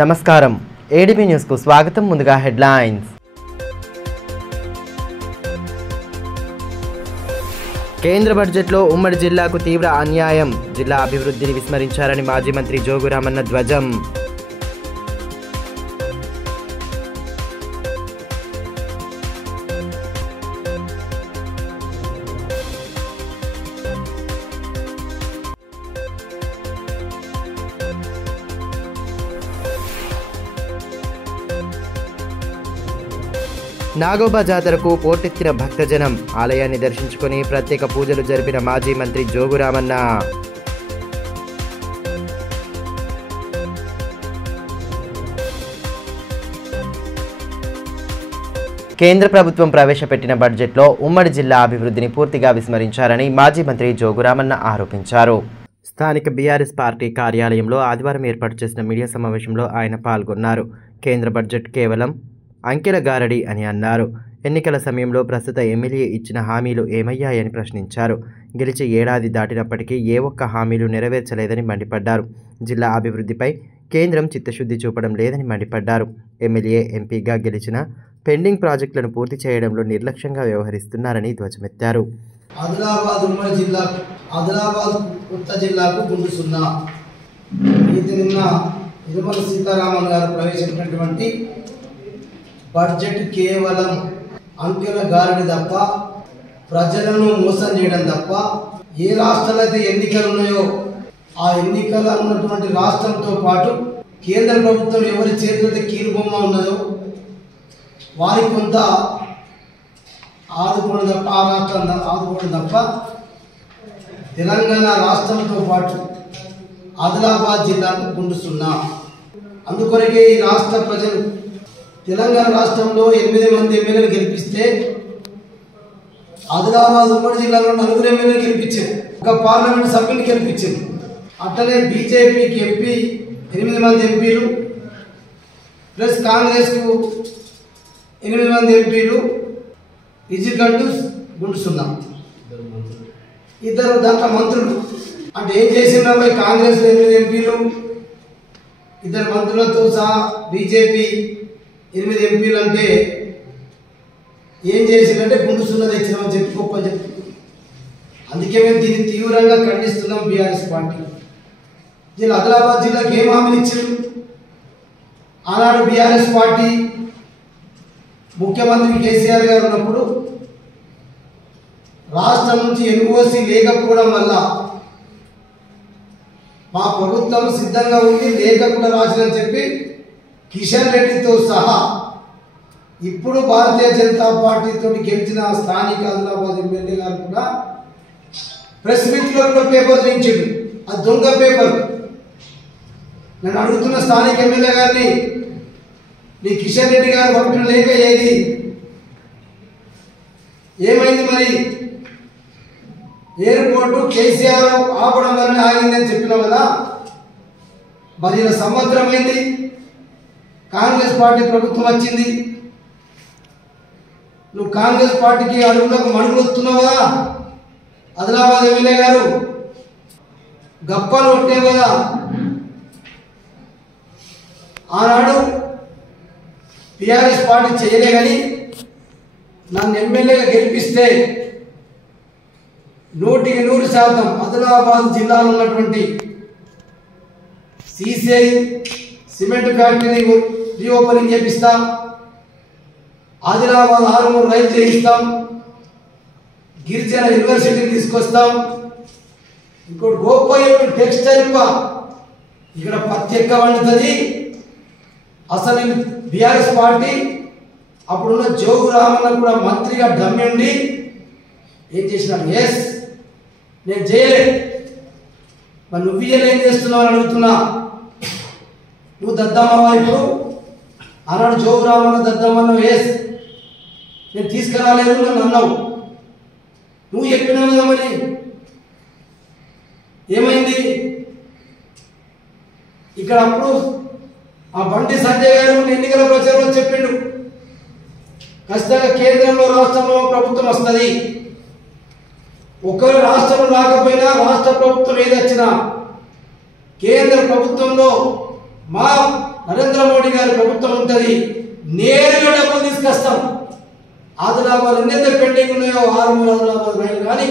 నమస్కారం ADP news కు స్వాగతం. ముందుగా హెడ్లైన్స్. కేంద్ర బడ్జెట్లో ఉమ్మడి జిల్లాకు తీవ్ర అన్యాయం, జిల్లా అభివృద్ధిని విస్మరించారని మాజీ మంత్రి జోగు రామన్న ధ్వజం. నాగోబా జాతరకు పోటెత్తిన భక్తజనం, ఆలయాన్ని దర్శించుకుని ప్రత్యేక పూజలు జరిపిన మాజీ మంత్రి జోగు రామన్న. కేంద్ర ప్రభుత్వం ప్రవేశపెట్టిన బడ్జెట్లో ఉమ్మడి జిల్లా అభివృద్ధిని పూర్తిగా విస్మరించారని మాజీ మంత్రి జోగు రామన్న ఆరోపించారు. స్థానిక బీఆర్ఎస్ పార్టీ కార్యాలయంలో ఆదివారం ఏర్పాటు చేసిన మీడియా సమావేశంలో ఆయన పాల్గొన్నారు. కేంద్ర బడ్జెట్ కేవలం అంకెల గారడి అని అన్నారు. ఎన్నికల సమయంలో ప్రస్తుత ఎమ్మెల్యే ఇచ్చిన హామీలు ఏమయ్యాయని ప్రశ్నించారు. గెలిచి ఏడాది దాటినప్పటికీ ఏ ఒక్క హామీలు నెరవేర్చలేదని మండిపడ్డారు. జిల్లా అభివృద్ధిపై కేంద్రం చిత్తశుద్ధి చూపడం లేదని మండిపడ్డారు. ఎమ్మెల్యే ఎంపీగా గెలిచిన పెండింగ్ ప్రాజెక్టులను పూర్తి చేయడంలో నిర్లక్ష్యంగా వ్యవహరిస్తున్నారని ధ్వజమెత్తారు. ఆదిలాబాద్ ఉమ్మడి జిల్లా, ఆదిలాబాద్ కొత్త జిల్లాకు గుండు సున్నా. ఇది నిన్న నిర్మల సీతారామన్ గారు ప్రవేశపెట్టినటువంటి బడ్జెట్ కేవలం అంకెల గారడి తప్ప, ప్రజలను మోసం చేయడం తప్ప, ఏ రాష్ట్రాలు అయితే ఎన్నికలు ఉన్నాయో ఆ ఎన్నికలు ఉన్నటువంటి రాష్ట్రంతో పాటు కేంద్ర ప్రభుత్వం ఎవరి చేతులైతే కీలుబొమ్మ ఉన్నదో వారికి కొంత ఆదుకోవడం తప్ప, ఆ రాష్ట్రం ఆదుకోవడం తప్ప, తెలంగాణ రాష్ట్రంతో పాటు ఆదిలాబాద్ జిల్లాకు గుండు సున్నా. అందుకొరకే ఈ రాష్ట్ర ప్రజలు తెలంగాణ రాష్ట్రంలో 8 మంది ఎమ్మెల్యేలు గెలిపిస్తే ఆదిలాబాద్ ఉమ్మడి జిల్లాలో 4 ఎమ్మెల్యేలు గెలిపించారు, ఒక పార్లమెంట్ సభ్యుని గెలిపించారు. అట్లనే బీజేపీకి ఎంపీ 8 మంది ఎంపీలు ప్లస్ కాంగ్రెస్కు 8 మంది ఎంపీలు ఇజికంటూ గుండు సున్నా. 2 దాంట్లో మంత్రులు అంటే ఏం చేసిన కాంగ్రెస్ 8 ఎంపీలు 2 మంత్రులతో సహా బీజేపీ 8 ఎంపీలు అంటే ఏం చేసిందంటే గుండు సున్నా తెచ్చినామని చెప్పి గొప్పని చెప్పి. అందుకే మేము దీన్ని తీవ్రంగా ఖండిస్తున్నాం. బీఆర్ఎస్ పార్టీ జిల్లా ఆదిలాబాద్ జిల్లాకి ఏం హామీలు ఇచ్చారు? ఆనాడు బీఆర్ఎస్ పార్టీ ముఖ్యమంత్రి కేసీఆర్ గారు ఉన్నప్పుడు రాష్ట్రం నుంచి ఎన్ఓసి లేకపోవడం వల్ల మా ప్రభుత్వం సిద్ధంగా ఉంది, లేకుండా రాసిందని చెప్పి కిషన్ రెడ్డితో సహా ఇప్పుడు భారతీయ జనతా పార్టీతో గెలిచిన స్థానిక ఆదిలాబాద్ ఎమ్మెల్యే గారు కూడా ప్రెస్ మీట్లో కూడా పేపర్ చూపించాడు. అది దొంగ పేపర్. నేను అడుగుతున్న స్థానిక ఎమ్మెల్యే గారిని, నీ కిషన్ రెడ్డి గారు పంపిన లేక ఏది ఏమైంది? మరి ఎయిర్పోర్టు కేసీఆర్ ఆపడం వల్ల ఆగిందని చెప్పినావు కదా, మరి ఇలా సంవత్సరం అయింది, కాంగ్రెస్ పార్టీ ప్రభుత్వం వచ్చింది, నువ్వు కాంగ్రెస్ పార్టీకి అడుగులకు మడుగులు వస్తున్నావు కదా. ఆదిలాబాద్ ఎమ్మెల్యే గారు గప్పాలు కొట్టావు కదా. ఆనాడు టీఆర్ఎస్ పార్టీ చేయలే కానీ నన్ను ఎమ్మెల్యేగా గెలిపిస్తే 100% ఆదిలాబాద్ జిల్లాలో ఉన్నటువంటి సిసిఐ సిమెంట్ ఫ్యాక్టరీ రీఓపెనింగ్ చేపిస్తాం, ఆదిలాబాద్ 6 రైలు చేయిస్తాం, గిరిజన యూనివర్సిటీని తీసుకొస్తాం, ఇంకోటి గోపాయ టెక్స్టైల్ ఇక్కడ ప్రత్యేక వండుతుంది. అసలు బీఆర్ఎస్ పార్టీ అప్పుడున్న జోగు రామన్న కూడా మంత్రిగా డమ్మిండి ఏం చేసినాడు? ఎస్ నేను చేయలేదు, మరి నువ్వు ఏం చేస్తున్నావు అని అడుగుతున్నా. నువ్వు దద్దమ్మవా? ఇప్పుడు అన్నాడు జోగు రామన్న దద్దమ్మను. ఎస్ నేను తీసుకురాలేదు నన్ను అన్నావు, నువ్వు చెప్పినావు కదా. మరి ఏమైంది ఇక్కడ? అప్పుడు ఆ బండి సంజయ్ గారు ఎన్నికల ప్రచారంలో చెప్పిండు, ఖచ్చితంగా కేంద్రంలో రాష్ట్రంలో ప్రభుత్వం వస్తుంది, ఒకరు రాష్ట్రంలో రాకపోయినా రాష్ట్ర ప్రభుత్వం ఏదొచ్చినా కేంద్ర ప్రభుత్వంలో మా నరేంద్ర మోడీ గారి ప్రభుత్వం ఉంటుంది, నేరుగా డబ్బులు తీసుకొస్తాం. ఆదిలాబాద్ ఎన్నైతే పెండింగ్ ఉన్నాయో 6 ఆదిలాబాద్ రైలు కానీ.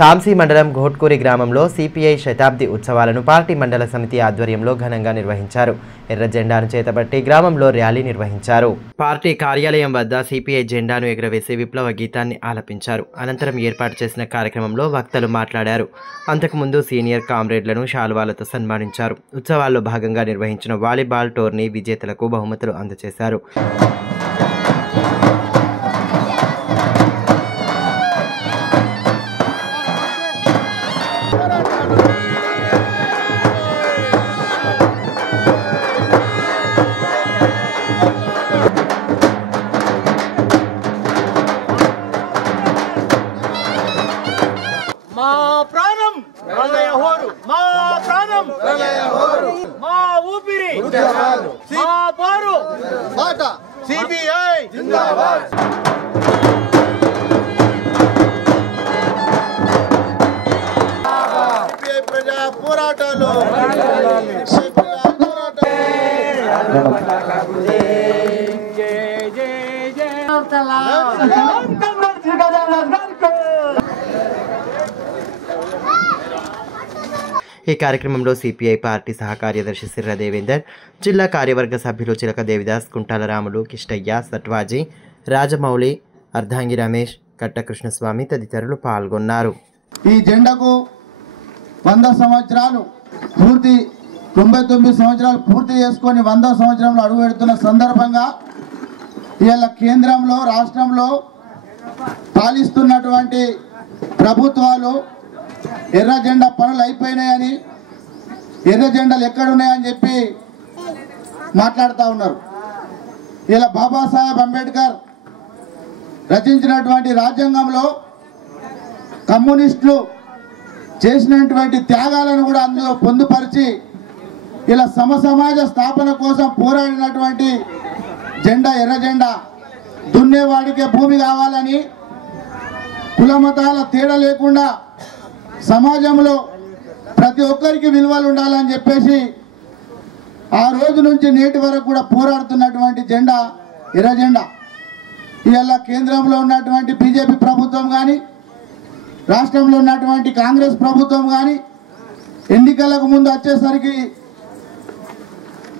తాంసీ మండలం ఘోట్కూరి గ్రామంలో సిపిఐ శతాబ్ది ఉత్సవాలను పార్టీ మండల సమితి ఆధ్వర్యంలో ఘనంగా నిర్వహించారు. ఎర్ర జెండాను చేతబట్టి గ్రామంలో ర్యాలీ నిర్వహించారు. పార్టీ కార్యాలయం వద్ద సిపిఐ జెండాను ఎగురవేసి విప్లవ గీతాన్ని ఆలపించారు. అనంతరం ఏర్పాటు చేసిన కార్యక్రమంలో వక్తలు మాట్లాడారు. అంతకుముందు సీనియర్ కామ్రేడ్లను శాలువాలతో సన్మానించారు. ఉత్సవాల్లో భాగంగా నిర్వహించిన వాలీబాల్ టోర్నీ విజేతలకు బహుమతులు అందజేశారు. ఈ కార్యక్రమంలో సిపిఐ పార్టీ సహ కార్యదర్శి సిర్ర దేవేందర్, జిల్లా కార్యవర్గ సభ్యులు చిలక దేవిదాస్, కుంటాల రాములు, కిష్టయ్య, సట్వాజీ, రాజమౌళి, అర్ధాంగి రమేష్, కట్టకృష్ణస్వామి తదితరులు పాల్గొన్నారు. ఈ జెండాకు 100 సంవత్సరాలు పూర్తి 99 సంవత్సరాలు పూర్తి చేసుకొని 100వ సంవత్సరంలో అడుగుపెడుతున్న సందర్భంగా ఇవాళ కేంద్రంలో రాష్ట్రంలో పాలిస్తున్నటువంటి ప్రభుత్వాలు ఎర్ర జెండా పనులు అయిపోయినాయని, ఎర్ర జెండాలు ఎక్కడున్నాయని చెప్పి మాట్లాడుతూ ఉన్నారు. ఇలా బాబాసాహెబ్ అంబేద్కర్ రచించినటువంటి రాజ్యాంగంలో కమ్యూనిస్టులు చేసినటువంటి త్యాగాలను కూడా అందులో పొందుపరిచి ఇలా సమసమాజ స్థాపన కోసం పోరాడినటువంటి జెండా ఎర్ర జెండా. దున్నేవాడికే భూమి కావాలని, కులమతాల తేడా లేకుండా సమాజంలో ప్రతి ఒక్కరికి విలువలు ఉండాలని చెప్పేసి ఆ రోజు నుంచి నేటి వరకు కూడా పోరాడుతున్నటువంటి జెండా ఎర్ర జెండా. ఇవాళ కేంద్రంలో ఉన్నటువంటి బీజేపీ ప్రభుత్వం కానీ, రాష్ట్రంలో ఉన్నటువంటి కాంగ్రెస్ ప్రభుత్వం కానీ ఎన్నికలకు ముందు వచ్చేసరికి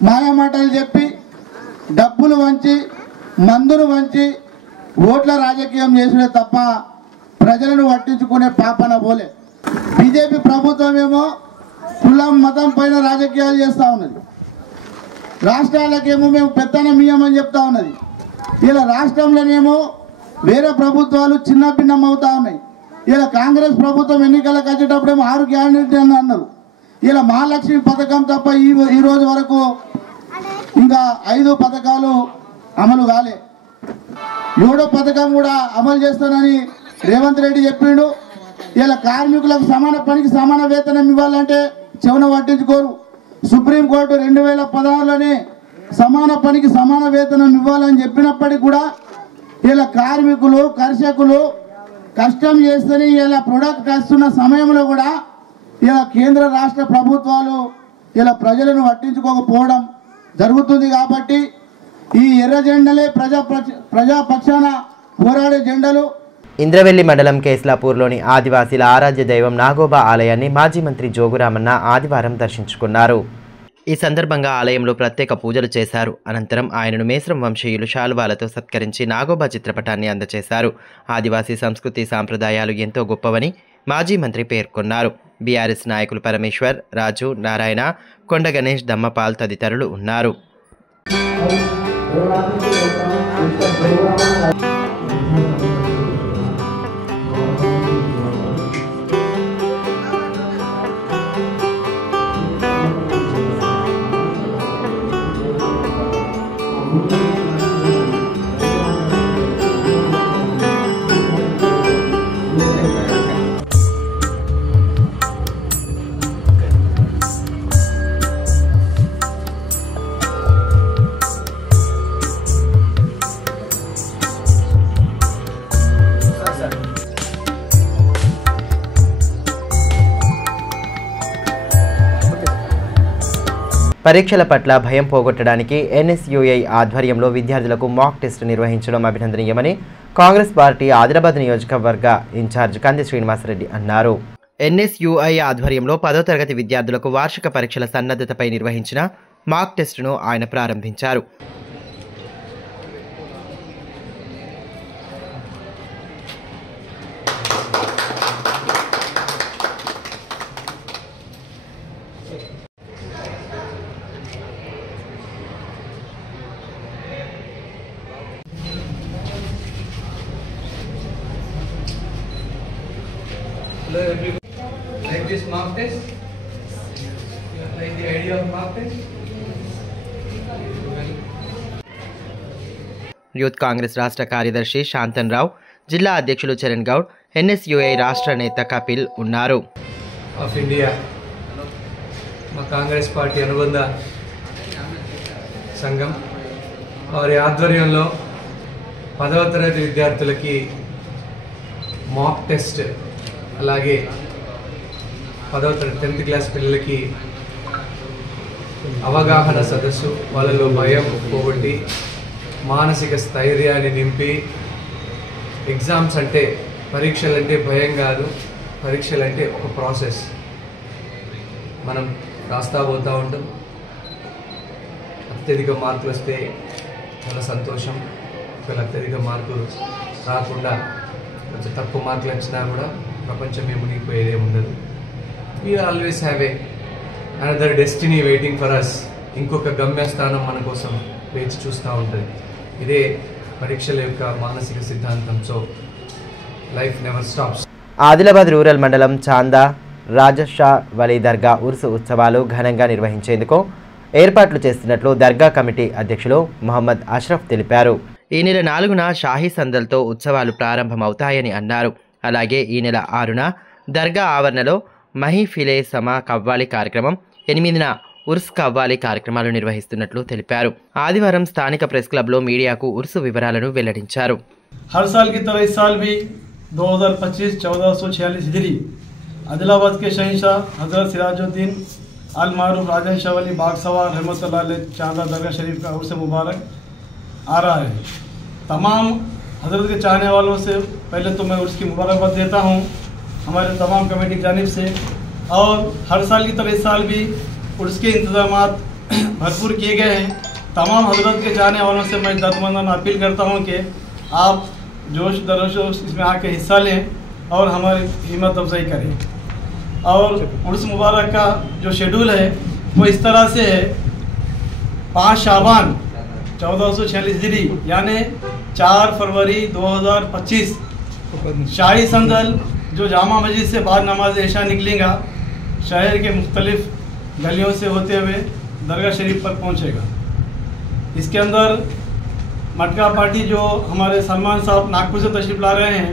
మాయమాటలు చెప్పి, డబ్బులు వంచి, మందును వంచి ఓట్ల రాజకీయం చేసుడే తప్ప ప్రజలను పట్టించుకునే పాపన పోలే. బీజేపీ ప్రభుత్వం ఏమో కులం మతం పైన రాజకీయాలు చేస్తూ ఉన్నది. రాష్ట్రాలకేమో మేము పెత్తనం ఇయ్యమని చెప్తా ఉన్నది. ఇలా రాష్ట్రంలోనేమో వేరే ప్రభుత్వాలు చిన్న భిన్నం అవుతా ఉన్నాయి. ఇలా కాంగ్రెస్ ప్రభుత్వం ఎన్నికలకు వచ్చేటప్పుడేమో 6 గ్యారెంటీ అని అన్నారు. ఇలా మహాలక్ష్మి పథకం తప్ప ఈ రోజు వరకు ఇంకా 5 పథకాలు అమలు కాలే. 7వ పథకం కూడా అమలు చేస్తానని రేవంత్ రెడ్డి చెప్పిండు. ఇలా కార్మికులకు సమాన పనికి సమాన వేతనం ఇవ్వాలంటే చెవున పట్టించుకోరు. సుప్రీంకోర్టు 2016లోనే సమాన పనికి సమాన వేతనం ఇవ్వాలని చెప్పినప్పటికీ కూడా ఇలా కార్మికులు, కర్షకులు కష్టం చేస్తేనే ఇలా ప్రొడక్ట్ వస్తున్న సమయంలో కూడా ఇలా కేంద్ర రాష్ట్ర ప్రభుత్వాలు ఇలా ప్రజలను పట్టించుకోకపోవడం జరుగుతుంది. కాబట్టి ఈ ఎర్ర జెండలే ప్రజాపక్షాన పోరాడే జెండలు. ఇంద్రవెల్లి మండలం కేస్లాపూర్లోని ఆదివాసీల ఆరాధ్య దైవం నాగోబా ఆలయాన్ని మాజీ మంత్రి జోగురామన్న ఆదివారం దర్శించుకున్నారు. ఈ సందర్భంగా ఆలయంలో ప్రత్యేక పూజలు చేశారు. అనంతరం ఆయనను మేస్రం వంశీయులు శాలువాలతో సత్కరించి నాగోబా చిత్రపటాన్ని అందజేశారు. ఆదివాసీ సంస్కృతి సాంప్రదాయాలు ఎంతో గొప్పవని మాజీ మంత్రి పేర్కొన్నారు. బీఆర్ఎస్ నాయకులు పరమేశ్వర్, రాజు, నారాయణ, కొండ గణేష్, దమ్మపాల్ తదితరులు ఉన్నారు. పరీక్షల పట్ల భయం పోగొట్టడానికి ఎన్ఎస్యుఐ ఆధ్వర్యంలో విద్యార్థులకు మాక్ టెస్ట్ నిర్వహించడం అభినందనీయమని కాంగ్రెస్ పార్టీ ఆదిలాబాద్ నియోజకవర్గ ఇన్ఛార్జ్ కంది శ్రీనివాసరెడ్డి అన్నారు. ఎన్ఎస్యుఐ ఆధ్వర్యంలో 10వ తరగతి విద్యార్థులకు వార్షిక పరీక్షల సన్నద్ధతపై నిర్వహించిన మాక్ టెస్టును ఆయన ప్రారంభించారు. Hello everybody. Like this mock test? You like the idea of mock test? Youth Congress రాష్ట్ర కార్యదర్శి శాంతన్ రావు, జిల్లా అధ్యక్షులు చరణ్ గౌడ్, ఎన్ఎస్యుఐ రాష్ట్ర నేత కపిల్ ఉన్నారు. ఆఫ్ ఇండియా మా కాంగ్రెస్ పార్టీ అనుబంధ సంఘం వారి ఆధ్వర్యంలో 10వ తరగతి విద్యార్థులకి మాక్ టెస్ట్, అలాగే 10వ తరగతి 10th క్లాస్ పిల్లలకి అవగాహన సదస్సు, వాళ్ళలో భయం పోగొట్టి మానసిక స్థైర్యాన్ని నింపి, ఎగ్జామ్స్ అంటే పరీక్షలు అంటే భయం కాదు, పరీక్షలు అంటే ఒక ప్రాసెస్. మనం రాస్తా పోతూ ఉంటాం, అత్యధిక మార్కులు వస్తే చాలా సంతోషం, ఒకవేళ అత్యధిక మార్కులు రాకుండా కొంచెం తక్కువ మార్కులు వచ్చినా కూడా ప్రపంచమే మునిగిపోయేదే ఉండదు. We always have a another destiny waiting for us. ఇంకొక గమ్యస్థానం మన కోసం వేచి చూస్తూ ఉంటుంది. ఇదే పరీక్షల యొక్క మానసిక సిద్ధాంతం. So life never stops. Adilabad rural మండలం చాందా రాజషా వలీ దర్గా ఉర్సు ఉత్సవాలు ఘనంగా నిర్వహించేందుకు ఏర్పాట్లు చేస్తున్నట్లు దర్గా కమిటీ అధ్యక్షులు మొహమ్మద్ అష్రఫ్ తెలిపారు. ఈ నెల 4న షాహీ సందల్తో ఉత్సవాలు ప్రారంభమవుతాయని అన్నారు. అలాగే ఈ నెల 6న దర్గా ఆవరణలో మహీఫిలే సమా కవ్వాలి కార్యక్రమం, 8న ఉర్స్ కవ్వాలి కార్యక్రమాలు నిర్వహిస్తున్నట్లు తెలిపారు. ఆదివారం స్థానిక ప్రెస్ క్లబ్లో మీడియాకు ఉర్సు వివరాలను వెల్లడించారు. हर साल की तरह इस साल भी 2025 1446 हिजरी आदिलाबाद के शहंशाह हजरत सिराजुद्दीन अल मारूफ राजन शाह वली बागसवार रहमतुल्लाह अलैह चांदा दरगाह शरीफ का उर्स मुबारक आ रहा है। तमाम हजरत के चाहने वालों से पहले तो मैं उर्स की मुबारकबाद देता हूँ हमारे तमाम कमेटी की जानिब से, और हर साल की तरह इस साल भी उर्स के इंतजाम भरपूर किए गए हैं। तमाम हजरत के चाहने वालों से मैं दर्दमंदाना अपील करता हूँ कि आप जोश दरोश इसमें आके हिस्सा लें और हमारी हिम्मत अफजाई करें। और उर्स मुबारक का जो शेड्यूल है वो इस तरह से है: 5 शाबान 1446 हिजरी यानी 4 फरवरी 2025 शाही संदल जो जामा मस्जिद से बाद नमाज ऐशा निकलेगा, शहर के मुख्तलिफ गलियों से होते हुए दरगाह शरीफ पर पहुंचेगा। इसके अंदर मटका पार्टी जो हमारे सलमान साहब नागपुर से तशरीफ़ ला रहे हैं,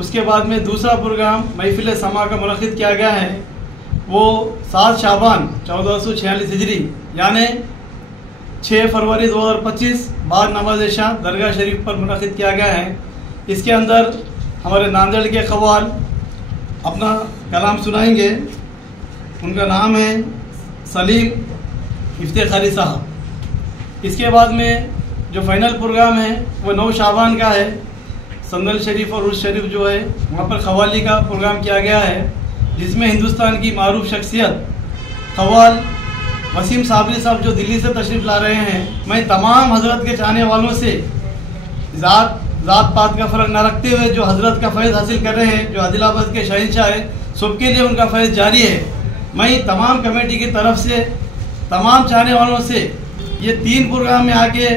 उसके बाद में दूसरा प्रोग्राम महफिल समा का मुनक़िद किया गया है। वो 7 शाबान 1446 हिजरी यानी 6 फरवरी 2025 बाद नमाज ऐशा दरगाह शरीफ पर मुनक़िद किया गया है। इसके अंदर हमारे नांदेड़ के क़व्वाल अपना कलाम सुनाएंगे। उनका नाम है सलीम इफ्तिखारी साहब। इसके बाद में जो फाइनल प्रोग्राम है वो 9 शाबान का है। संदल शरीफ और उर्स शरीफ जो है वहाँ पर क़व्वाली का प्रोग्राम किया गया है, जिसमें हिंदुस्तान की मारूफ शख्सियत क़व्वाल वसीम साबरी साहब जो दिल्ली से तशरीफ़ ला रहे हैं। मैं तमाम हजरत के चाहने वालों से ज़ात पात का फ़र्क न रखते हुए जो हजरत का फैज़ हासिल कर रहे हैं, जो आदिलाबाद के शहंशाह है, सबके लिए उनका फैज़ जारी है। मैं तमाम कमेटी की तरफ से तमाम चाहने वालों से ये 3 प्रोग्राम में आके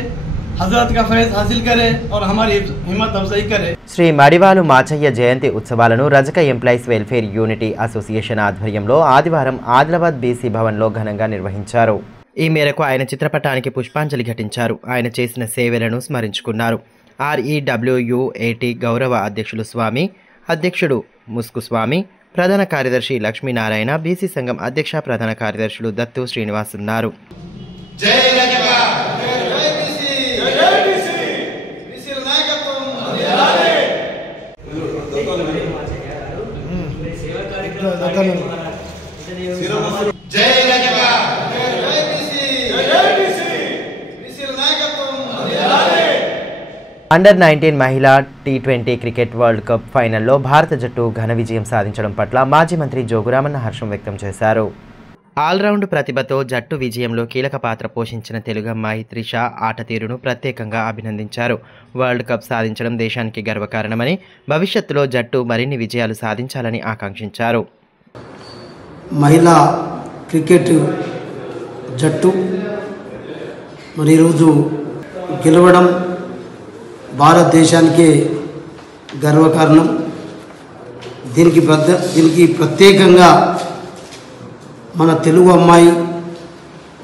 हजरत का फैज़ हासिल करे और हमारी हिम्मत अफजाई करे। శ్రీ మడివాలు మాచయ్య జయంతి ఉత్సవాలను రజక ఎంప్లాయీస్ వెల్ఫేర్ యూనిటీ అసోసియేషన్ ఆధ్వర్యంలో ఆదివారం ఆదిలాబాద్ బీసీ భవన్లో ఘనంగా నిర్వహించారు. ఈ మేరకు ఆయన చిత్రపటానికి పుష్పాంజలి ఘటించారు. ఆయన చేసిన సేవలను స్మరించుకున్నారు. REWUAT గౌరవ అధ్యక్షులు స్వామి, అధ్యక్షుడు ముస్కు స్వామి, ప్రధాన కార్యదర్శి లక్ష్మీనారాయణ, బీసీ సంఘం అధ్యక్ష ప్రధాన కార్యదర్శులు దత్తు శ్రీనివాస్ ఉన్నారు. జై అండర్-19 మహిళా T20 క్రికెట్ వరల్డ్ కప్ ఫైనల్లో భారత జట్టు ఘన విజయం సాధించడం పట్ల మాజీ మంత్రి జోగురామన్న హర్షం వ్యక్తం చేశారు. ఆల్రౌండ్ ప్రతిభతో జట్టు విజయంలో కీలక పాత్ర పోషించిన తెలుగు అమ్మాయి త్రిష ఆట తీరును ప్రత్యేకంగా అభినందించారు. వరల్డ్ కప్ సాధించడం దేశానికి గర్వకారణమని, భవిష్యత్తులో జట్టు మరిన్ని విజయాలు సాధించాలని ఆకాంక్షించారు. మహిళా క్రికెట్ జట్టు మరి ఈరోజు గెలవడం భారతదేశానికే గర్వకారణం. దీనికి ప్రత్యేకంగా మన తెలుగు అమ్మాయి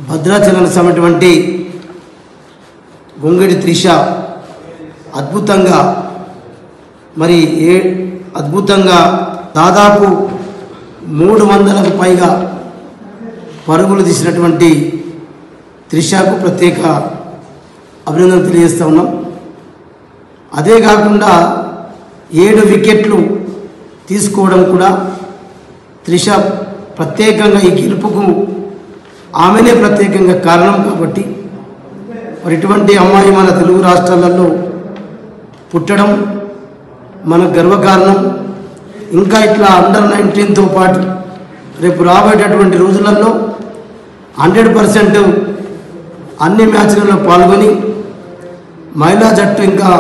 భద్రాచలం సమటువంటి గొంగడి త్రిష అద్భుతంగా దాదాపు 300కు పైగా పరుగులు తీసినటువంటి త్రిషకు ప్రత్యేక అభినందనలు తెలియజేస్తూ ఉన్నాం. అదే కాకుండా 7 వికెట్లు తీసుకోవడం కూడా త్రిష ప్రత్యేకంగా ఈ గెలుపుకు ఆమెనే ప్రత్యేకంగా కారణం. కాబట్టి మరి ఇటువంటి అమ్మాయి మన తెలుగు రాష్ట్రాలలో పుట్టడం మనకు గర్వకారణం. ఇంకా ఇట్లా అండర్-19తో పాటు రేపు రాబోయేటటువంటి రోజులలో 100% అన్ని మ్యాచ్లలో పాల్గొని మహిళా జట్టు ఇంకా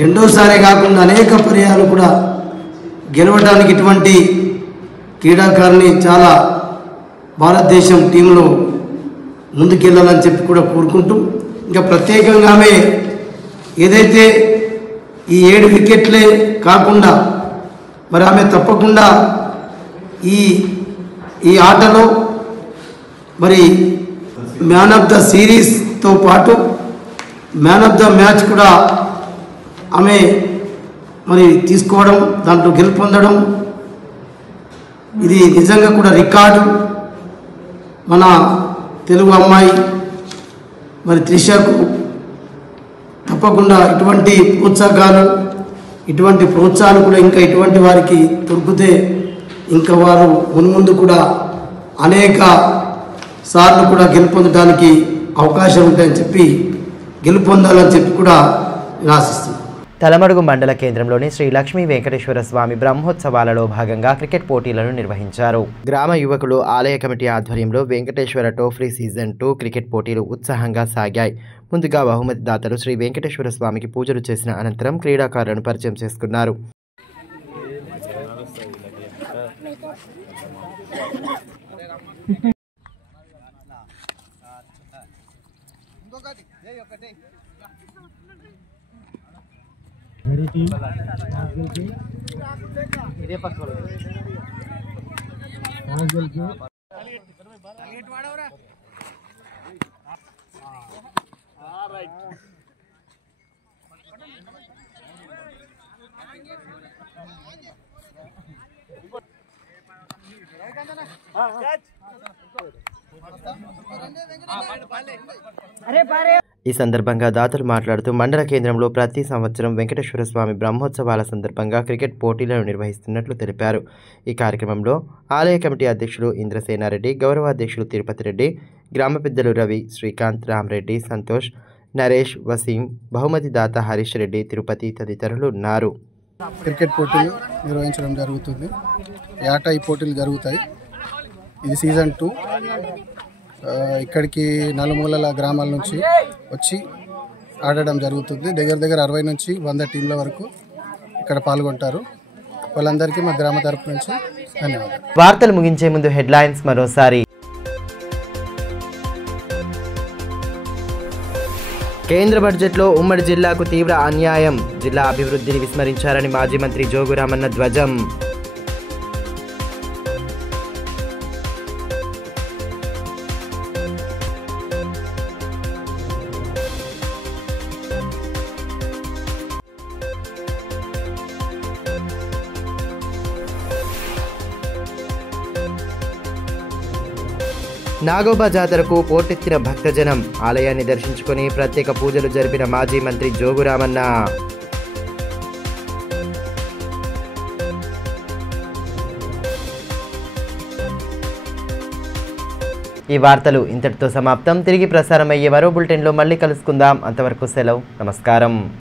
రెండోసారి కాకుండా అనేక పర్యాలు కూడా గెలవడానికి ఇటువంటి క్రీడాకారుని చాలా భారతదేశం టీంలో ముందుకెళ్ళాలని చెప్పి కూడా కోరుకుంటూ, ఇంకా ప్రత్యేకంగా ఆమె ఏదైతే ఈ 7 వికెట్లే కాకుండా మరి ఆమె తప్పకుండా ఈ ఆటలో మరి మ్యాన్ ఆఫ్ ద సిరీస్తో పాటు మ్యాన్ ఆఫ్ ద మ్యాచ్ కూడా ఆమె మరి తీసుకోవడం, దాంట్లో గెలుపొందడం ఇది నిజంగా కూడా రికార్డు. మన తెలుగు అమ్మాయి మరి త్రిషకు తప్పకుండా ఇటువంటి ప్రోత్సాహాలు కూడా ఇంకా ఇటువంటి వారికి దొరికితే ఇంకా వారు మున్ముందు కూడా అనేక సార్లు కూడా గెలుపొందడానికి అవకాశం ఉంటాయని చెప్పి గెలుపొందాలని చెప్పి కూడా నేను ఆశిస్తున్నాను. తలమడుగు మండల కేంద్రంలోని శ్రీ లక్ష్మీ వెంకటేశ్వర స్వామి బ్రహ్మోత్సవాలలో భాగంగా క్రికెట్ పోటీలను నిర్వహించారు. గ్రామ యువకులు ఆలయ కమిటీ ఆధ్వర్యంలో వెంకటేశ్వర ట్రోఫీ సీజన్ 2 క్రికెట్ పోటీలు ఉత్సాహంగా సాగాయి. ముందుగా బహుమతి దాతలు శ్రీ వెంకటేశ్వర స్వామికి పూజలు చేసిన అనంతరం క్రీడాకారులను పరిచయం చేసుకున్నారు. ఈ సందర్భంగా దాతలు మాట్లాడుతూ మండల కేంద్రంలో ప్రతి సంవత్సరం వెంకటేశ్వర స్వామి బ్రహ్మోత్సవాల సందర్భంగా క్రికెట్ పోటీలను నిర్వహిస్తున్నట్లు తెలిపారు. ఈ కార్యక్రమంలో ఆలయ కమిటీ అధ్యక్షులు ఇంద్రసేనారెడ్డి, గౌరవాధ్యక్షులు తిరుపతి రెడ్డి, గ్రామ పెద్దలు రవి, శ్రీకాంత్, రామరెడ్డి, సంతోష్, నరేష్, వసీం, బహుమతి దాత హరీష్ రెడ్డి, తిరుపతి తదితరులు ఉన్నారు. క్రికెట్ పోటీలు నిర్వహించడం జరుగుతుంది. ఈ పోటీలు జరుగుతాయి. ఇది సీజన్ 2. ఇక్కడికి నలుమూలల గ్రామాల నుంచి వచ్చి ఆడడం జరుగుతుంది. దగ్గర 60 నుంచి 100 టీంల వరకు ఇక్కడ పాల్గొంటారు. వాళ్ళందరికీ మా గ్రామ తరపు నుంచి ధన్యవాదాలు. వార్తలు ముగించే ముందు హెడ్లైన్స్ మరోసారి. కేంద్ర బడ్జెట్లో ఉమ్మడి జిల్లాకు తీవ్ర అన్యాయం, జిల్లా అభివృద్ధిని విస్మరించారని మాజీ మంత్రి జోగురామన్న ధ్వజం. నాగోబా జాతరకు పోటెత్తిన భక్తజనం, ఆలయాన్ని దర్శించుకుని ప్రత్యేక పూజలు జరిపిన మాజీ మంత్రి జోగురామన్న. ఈ వార్తలు ఇంతటితో సమాప్తం. తిరిగి ప్రసారం అయ్యే మరో బులెటిన్లో మళ్ళీ కలుసుకుందాం. అంతవరకు సెలవు. నమస్కారం.